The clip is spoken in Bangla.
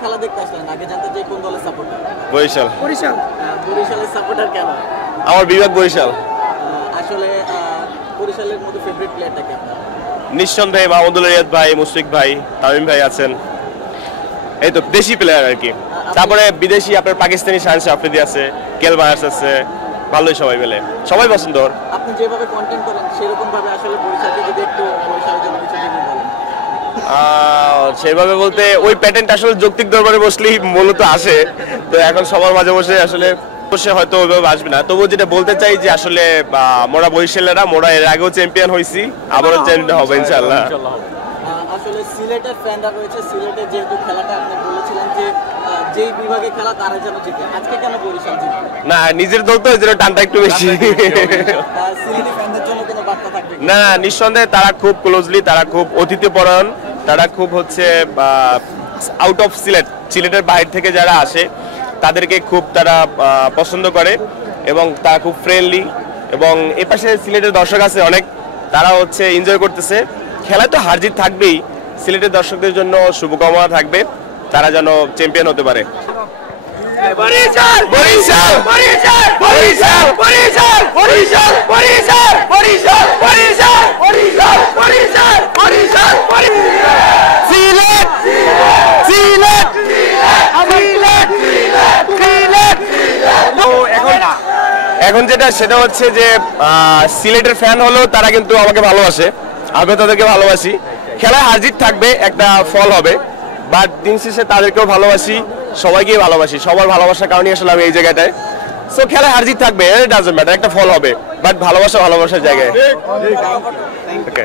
খেলা দেখতে আসলেন, আগে জানতে চাই কোন দলের সাপোর্টার? বরিশাল। বরিশালের সাপোর্টার কেন? আমার বিভাগ বরিশাল। আসলে বরিশালের মধ্যে ফেভারিট প্লেয়ারটা কে আপনার? নিঃসন্দেহে মাহমুদুল রিয়াদ ভাই, মুশফিক ভাই, তামিম ভাই আছেন, এই তো দেশি প্লেয়ার আর কি। তারপরে বিদেশি আপনার পাকিস্তানি শাহিন আফ্রিদি আছে, কেল বাহার্স আছে, ভালোই সবাই মিলে, সবাই পছন্দ। আপনি যেভাবে কন্টেন্ট করেন সেরকম ভাবে আসলে বরিশালকে যদি একটু বরিশালের জন্য কিছু দিন বলেন। সেভাবে বলতে ওই প্যাটার্নটা আসলে যৌক্তিক দরবারে বসলেই মূলত আসে, তো এখন সবার মাঝে বসে আসলে বসে হয়তো ওইভাবে আসবে না। তবুও যেটা বলতে চাই যে আসলে মোরা বরিশালেরা, মোরা এর আগেও চ্যাম্পিয়ন হয়েছি, আবারও চ্যাম্পিয়ন হবে ইনশাআল্লাহ। আসলে সিলেটের ফ্যানরা রয়েছে, সিলেটের যেহেতু খেলাটা আপনি বলেছিলেন যে যেই বিভাগে খেলা তারা যেন জিতে, আজকে কেন বরিশাল জিতবে? না, নিজের দল তো এই জন্য টানটা একটু বেশি। সিলেটি ফ্যানদের জন্য কোনো বার্তা থাকবে? না, নিঃসন্দেহে তারা খুব ক্লোজলি, তারা খুব অতিথিপরায়ণ, তারা খুব হচ্ছে আউট অফ সিলেটের বাইরে থেকে যারা আসে তাদেরকে খুব তারা পছন্দ করে এবং তারা খুব ফ্রেন্ডলি। এবং এপাশে সিলেটের দর্শক আছে অনেক, তারা হচ্ছে এনজয় করতেছে। খেলায় তো হার জিত থাকবেই, সিলেটের দর্শকদের জন্য শুভকামনা থাকবে, তারা যেন চ্যাম্পিয়ন হতে পারে। বরিশাল বরিশাল বরিশাল বরিশাল বরিশাল বরিশাল বরিশাল বরিশাল বরিশাল বরিশাল বরিশাল বরিশাল সিলেট সিলেট সিলেট সিলেট। তো এখন যেটা সেটা হচ্ছে যে সিলেটের ফ্যান হলেও তারা কিন্তু আমাকে ভালোবাসে, আমিও তাদেরকে ভালোবাসি। খেলায় হার জিত থাকবে, একটা ফল হবে, বাট দিন শেষে তাদেরকেও ভালোবাসি, সবাইকেই ভালোবাসি, সবার ভালোবাসার কারণে আসলে আমি এই জায়গাটায়। সো খেলায় হার জিত থাকবে, ডাজন্ট ম্যাটার, একটা ফল হবে, বাট ভালোবাসার জায়গায়। ওকে।